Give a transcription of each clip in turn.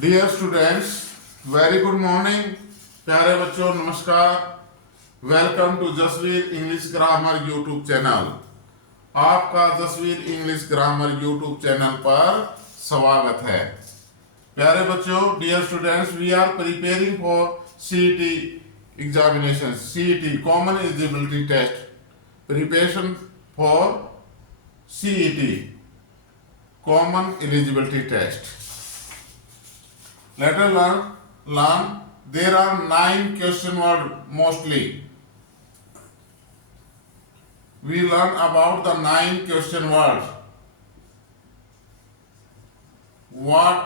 Dear students, very good morning. प्यारे बच्चों, नमस्कार। Welcome to Jasveer English grammar YouTube channel. आपका Jasvir English grammar YouTube channel पर स्वागत है। प्यारे बच्चों, dear students, we are preparing for CET examination, CET common eligibility test, preparation for CET common eligibility test. Let us learn. There are 9 question words mostly. We learn about the 9 question words. What,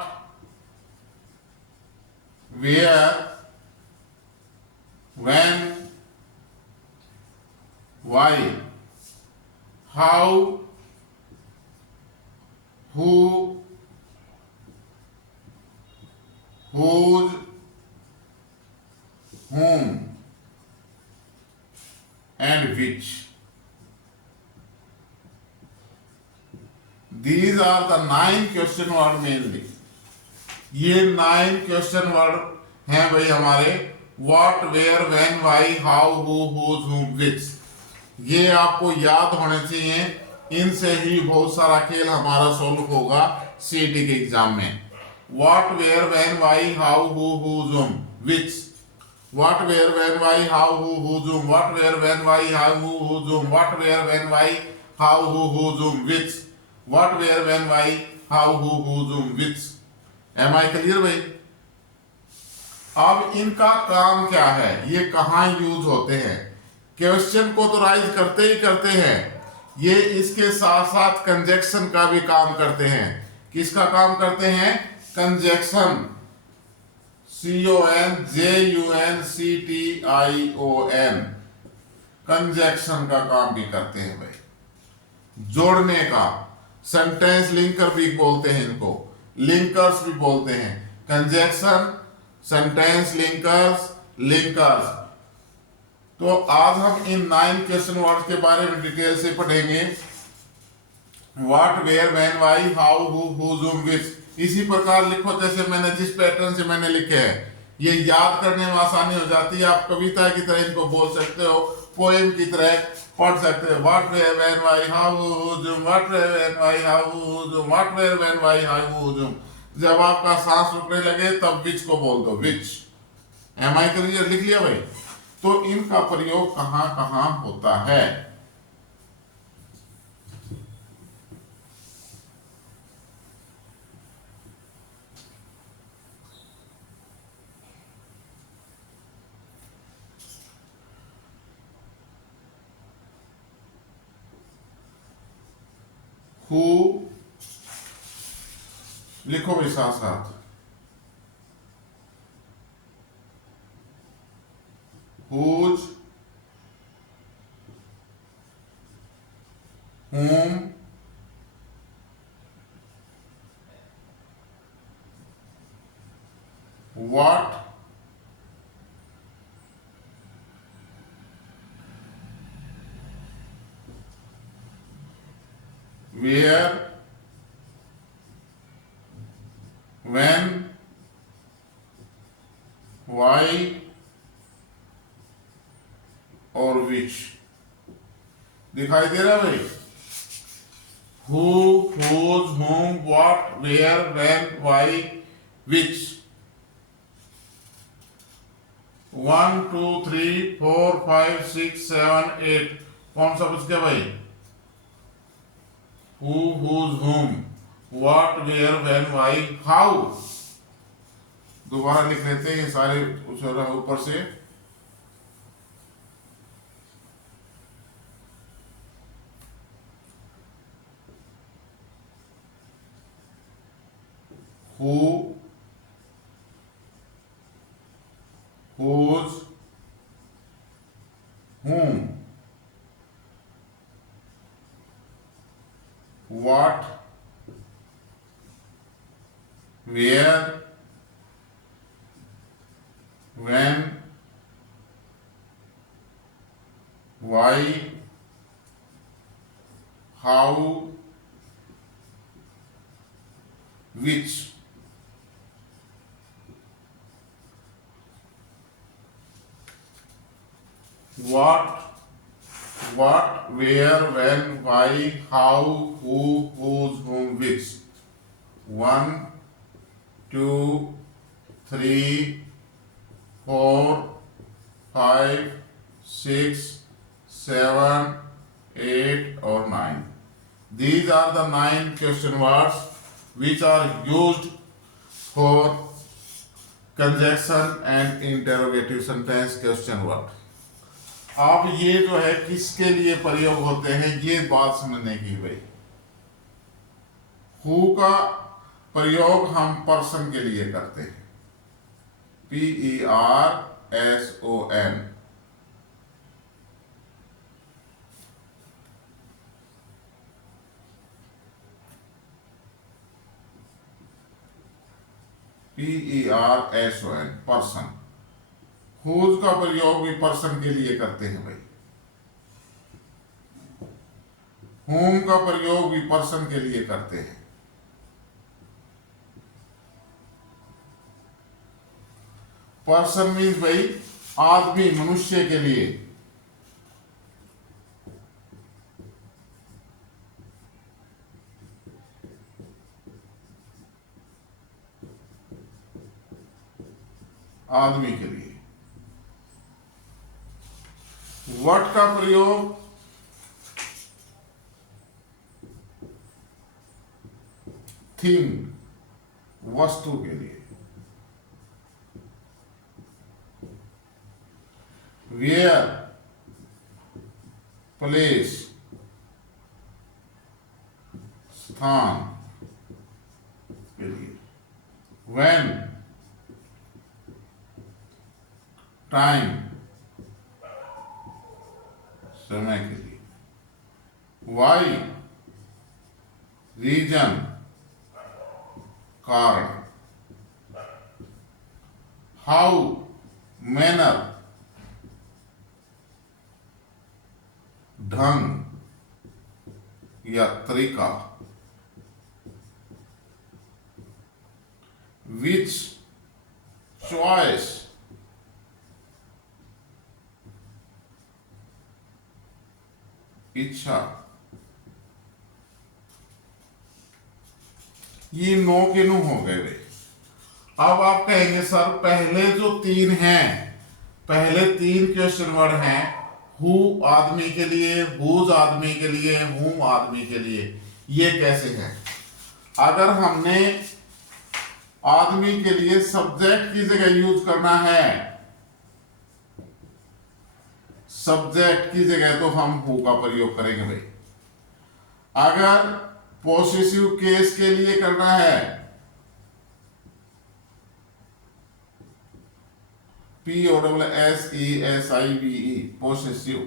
where, when, why, how, who, whose, whom, and which. These are the 9 question word mainly. ये 9 question word हैं भाई हमारे। What, where, when, why, how, who, whose, whom, which। ये आपको याद होने चाहिए। इनसे ही बहुत सारा खेल हमारा सोल्व होगा सीईटी के एग्जाम में। What, where, when, why, how, who, whose, whom, which। What, where, when, why, how, who, whose, whom। What, where, when, why, how, who, whose, whom। What, where, when, why, how, who, whose, whom, which। What, where, when, why, how, who, whose, whom, which। Am I clear भाई? अब इनका काम क्या है, ये कहाँ use होते हैं? क्वेश्चन को तो राइज करते ही करते हैं, ये इसके साथ साथ कंजक्शन का भी काम करते हैं। किसका काम करते हैं? कंजक्शन, CONJUNCTION, कंजक्शन का काम भी करते हैं भाई, जोड़ने का। सेंटेंस लिंकर भी बोलते हैं इनको, लिंकर्स भी बोलते हैं। Conjunction, sentence linkers, linkers. तो आज हम इन 9 क्वेश्चन वर्ड्स के बारे में डिटेल से पढ़ेंगे। What, where, when, why, how, who, whose, whom, which. इसी प्रकार लिखो जैसे मैंने जिस पैटर्न से मैंने लिखे हैं, ये याद करने में आसानी हो जाती है। आप कविता की तरह इनको बोल सकते हो, पोएम की तरह पढ़ सकते हो। What, where, when, why, how, who, whose, whom. What, where, when, why, how, who, whose, whom. What, where, when, why, how, who, whose, whom. जब आपका सांस रुकने लगे तब विच को बोल दो, विच। M I clear? लिख लिया भाई? तो इनका प्रयोग कहां कहां होता है? हु लिखो भाई साथ साथ। whose, whom, what, where, when, why और which। दिखाई दे रहा है भाई? who, whose, whom, what, where, when, why, which। 1 2 3 4 5 6 7 8। कौन सा बच गया भाई? who, whose, whom, what, where, when, why, how। दोबारा लिख लेते हैं ये सारे ऊपर से। who, whose, whom, what, where, when, why, how, which। what, where, when, why, how, who, whose, whom, which. 1, 2, 3, 4, 5, 6, 7, 8 or 9. These are the 9 question words which are used for conjunction and interrogative sentence question word. अब ये जो है किसके लिए प्रयोग होते हैं ये बात समझने की भाई। हु का प्रयोग हम पर्सन के लिए करते हैं, PERSON। PERSON person. हुज का प्रयोग भी पर्सन के लिए करते हैं भाई। होम का प्रयोग भी पर्सन के लिए करते हैं। पर्सन मीन्स भाई आदमी, मनुष्य के लिए। आदमी के लिए। व्हाट का प्रयोग थिंग, वस्तु के लिए। वेयर, प्लेस, स्थान के लिए। व्हेन, टाइम, समय के लिए। वाई, रीजन, कारण। हाउ, मैनर, ढंग या तरीका। विच, चॉइस, इच्छा। ये 9 के 9 हो गए वे। अब आप कहेंगे सर पहले जो 3 हैं, पहले 3 क्वेश्चन वर्ड हैं, हु आदमी के लिए, हुज आदमी के लिए, हुम आदमी के लिए, ये कैसे हैं? अगर हमने आदमी के लिए सब्जेक्ट की जगह यूज करना है, सब्जेक्ट की जगह तो हम हु का प्रयोग करेंगे भाई। अगर पॉसेसिव केस के लिए करना है, POSSESIVE, possessive.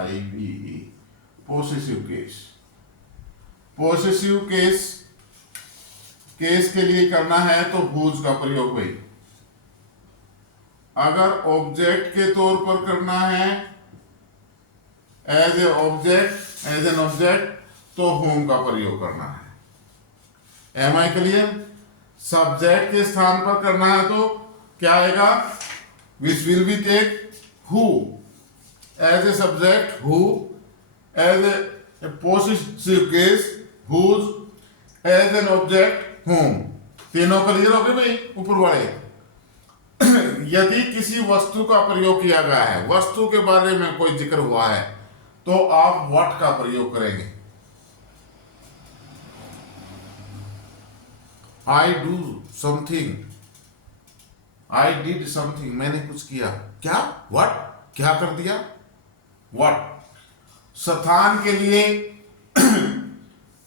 POSSESIVE, possessive case. Possessive case के लिए करना है तो हुज का प्रयोग भाई। अगर ऑब्जेक्ट के तौर पर करना है, एज एन ऑब्जेक्ट, तो होम का प्रयोग करना है। M I clear? सब्जेक्ट के स्थान पर करना है तो क्या आएगा? Which will be take who as a subject, who as a possessive case, whose as an object, whom. तीनों क्लियर हो गए भाई ऊपर वाले। यदि किसी वस्तु का प्रयोग किया गया है, वस्तु के बारे में कोई जिक्र हुआ है, तो आप व्हाट का प्रयोग करेंगे। I do something, I did something, मैंने कुछ किया। क्या? व्हाट, क्या कर दिया? व्हाट। स्थान के लिए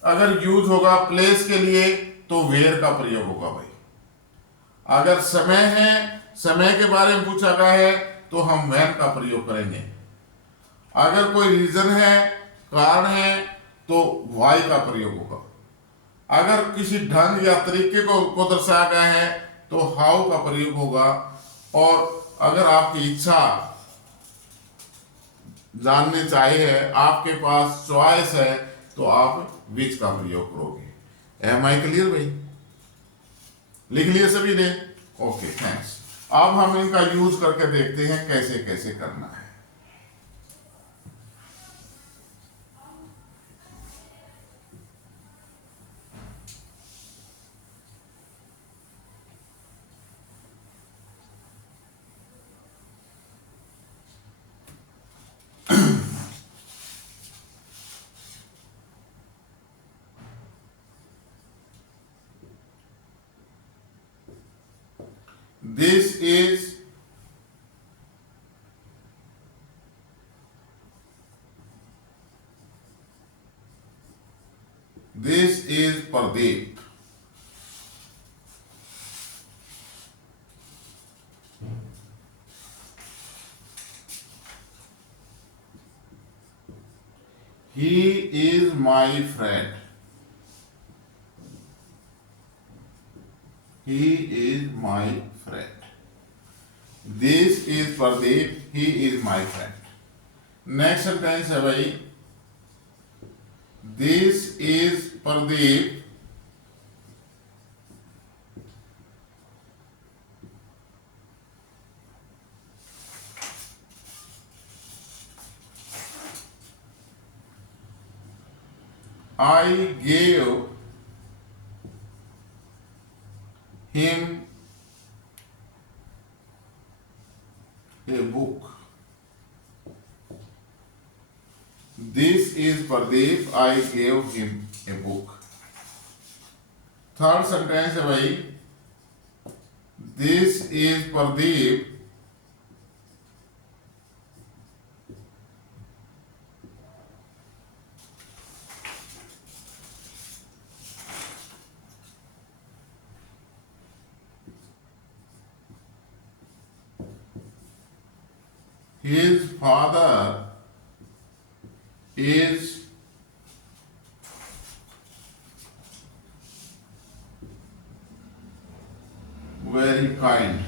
अगर यूज होगा, प्लेस के लिए तो वेयर का प्रयोग होगा भाई। अगर समय है, समय के बारे में पूछा गया है तो हम व्हेन का प्रयोग करेंगे। अगर कोई रीजन है, कारण है, तो वाई का प्रयोग होगा। अगर किसी ढंग या तरीके को दर्शाया गया है तो हाउ का प्रयोग होगा। और अगर आपकी इच्छा जानने चाहिए, आपके पास चॉइस है, तो आप विच का प्रयोग करोगे। एम आई क्लियर भाई? लिख लिए सभी ने? Okay thanks. अब हम इनका यूज करके देखते हैं कैसे कैसे करना है। This is Pradeep. He is my friend. He is my friend. This is Pradeep. He is my friend. Next sentence है भाई, this is Pradeep I gave him a book. This is Pradeep. I gave him a book. Third sentence है भाई, this is Pradeep his father is very kind.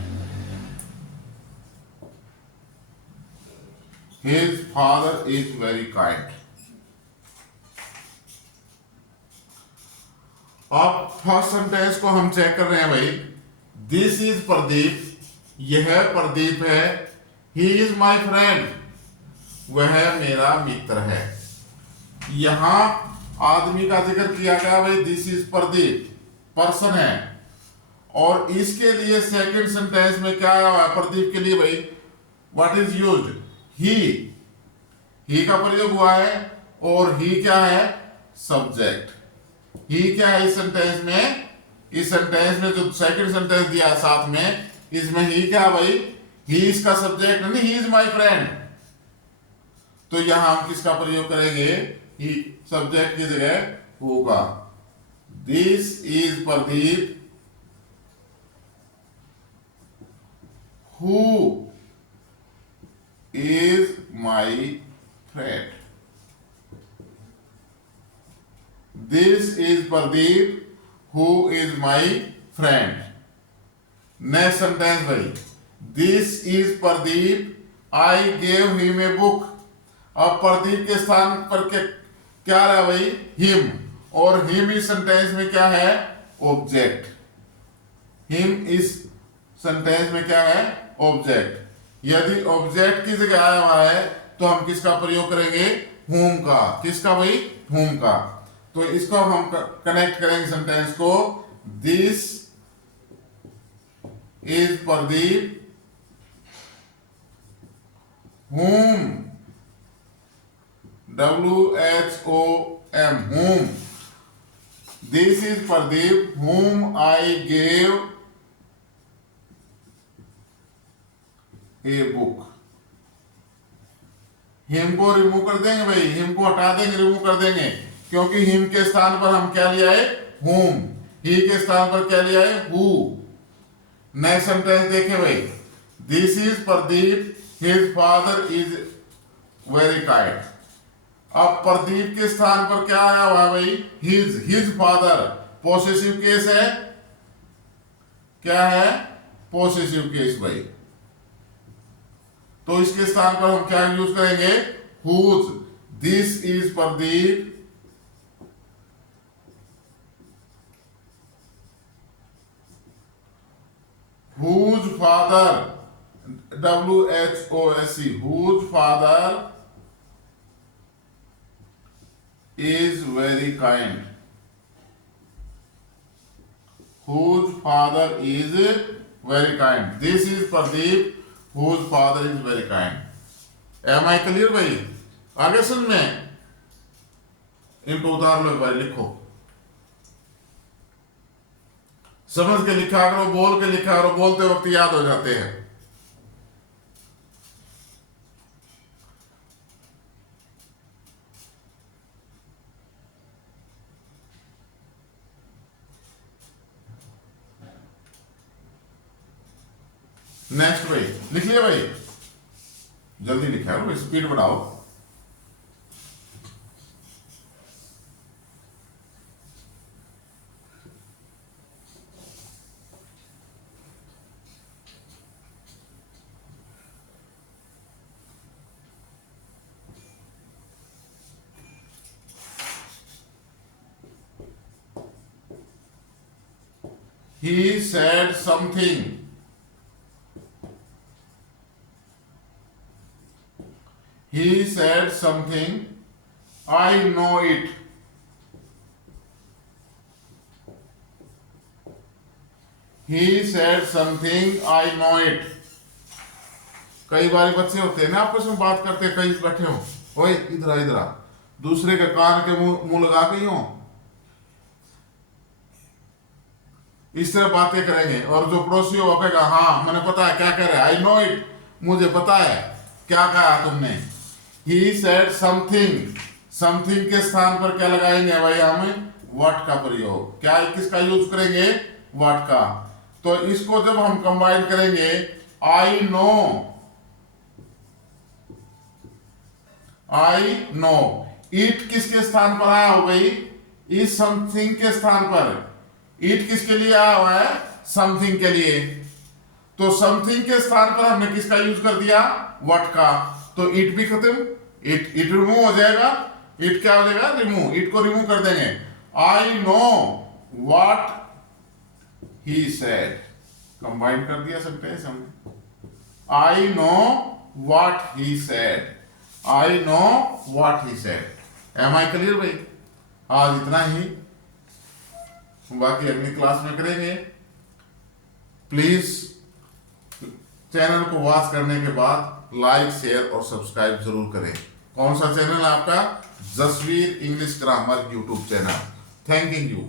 His father is very kind. अब first sentence को हम check कर रहे हैं भाई, this is Pradeep, यह प्रदीप है, ही इज माई फ्रेंड, वह मेरा मित्र है। यहां आदमी का जिक्र किया गया भाई, दिस इज प्रदीप, पर्सन है, और इसके लिए सेकंड सेंटेंस में क्या आया हुआ है प्रदीप के लिए भाई, व्हाट इज यूज्ड, ही का प्रयोग हुआ है, और ही क्या है, सब्जेक्ट। ही क्या है इस सेंटेंस में, इस सेंटेंस में जो सेकंड सेंटेंस दिया है साथ में, इसमें ही क्या है भाई, ही इसका सब्जेक्ट नहीं, ही इज माई फ्रेंड। तो यहां हम किसका प्रयोग करेंगे, ही सब्जेक्ट की जगह होगा, this is Pradeep who is my friend. This is Pradeep who is my friend. Next sentence भाई, this is Pradeep I gave him a book. अब प्रदीप के स्थान पर क्या रहा भाई, हिम, और हिम इस सेंटेंस में क्या है, ऑब्जेक्ट। हिम इस सेंटेंस में क्या है, ऑब्जेक्ट। यदि ऑब्जेक्ट की जगह आया हुआ है तो हम किसका प्रयोग करेंगे, हुम का। किसका भाई, हुम का। तो इसको हम कनेक्ट करेंगे सेंटेंस को, this is Pradeep whom, WHOM, whom, this is Pradeep whom I gave a book। Him को रिमूव कर देंगे भाई, हिम को हटा देंगे, रिमूव कर देंगे, क्योंकि हिम के स्थान पर हम क्या लिया है, whom, ही के स्थान पर क्या लिया है, who। नेक्स्ट सेंटेंस देखें भाई, this is Pradeep his father is very kind। अब प्रदीप के स्थान पर क्या आया हुआ है भाई, his father, पॉसेसिव केस है, क्या है, पॉसेसिव केस भाई। तो इसके स्थान पर हम क्या यूज करेंगे, whose। This is Pradeep whose father, WHOSE, whose father is very kind, whose father is very kind. This is Pradeep, whose father is very kind. Am I clear भाई? आगे सुन में इनको उतार लो, एक बार लिखो, समझ के लिखा करो, बोल के लिखा करो, बोलते वक्त याद हो जाते हैं। नेक्स्ट भाई लिख लिया भाई, जल्दी लिखा है, स्पीड बढ़ाओ। He said something. He said something. I know it. He said something. I know it. कई बार बच्चे होते हैं ना, आपस में बात करते हैं, कई बैठे हो, ओए इधर आ, इधर आ, दूसरे के कान के मुंह लगा के हो, इस तरह बातें करेंगे, और जो पड़ोसी हो कहेगा हाँ मैंने पता है क्या कह रहे हैं, आई नो इट, मुझे पता है क्या कहा तुमने। ही सेड समथिंग, समथिंग के स्थान पर क्या लगाएंगे भाई, हमें व्हाट का प्रयोग, क्या किसका यूज करेंगे, व्हाट का। तो इसको जब हम कंबाइन करेंगे, I know, I know, it किसके स्थान पर आया हो भाई, इस समथिंग के स्थान पर, इट किसके लिए आया हुआ है, समथिंग के लिए, तो समथिंग के स्थान पर हमने किसका यूज कर दिया, व्हाट का, तो इट भी खत्म, इट रिमूव हो जाएगा, इट क्या हो जाएगा, रिमूव, इट को रिमूव कर देंगे। I know what he said, combine कर दिया सेंटेंस हमने, I know what he said, I know what he said. Am I clear भाई? आज इतना ही, बाकी अगली क्लास में करेंगे। प्लीज चैनल को वॉच करने के बाद लाइक, शेयर और सब्सक्राइब जरूर करें। कौन सा चैनल है आपका? Jasvir English grammar YouTube channel. Thank you.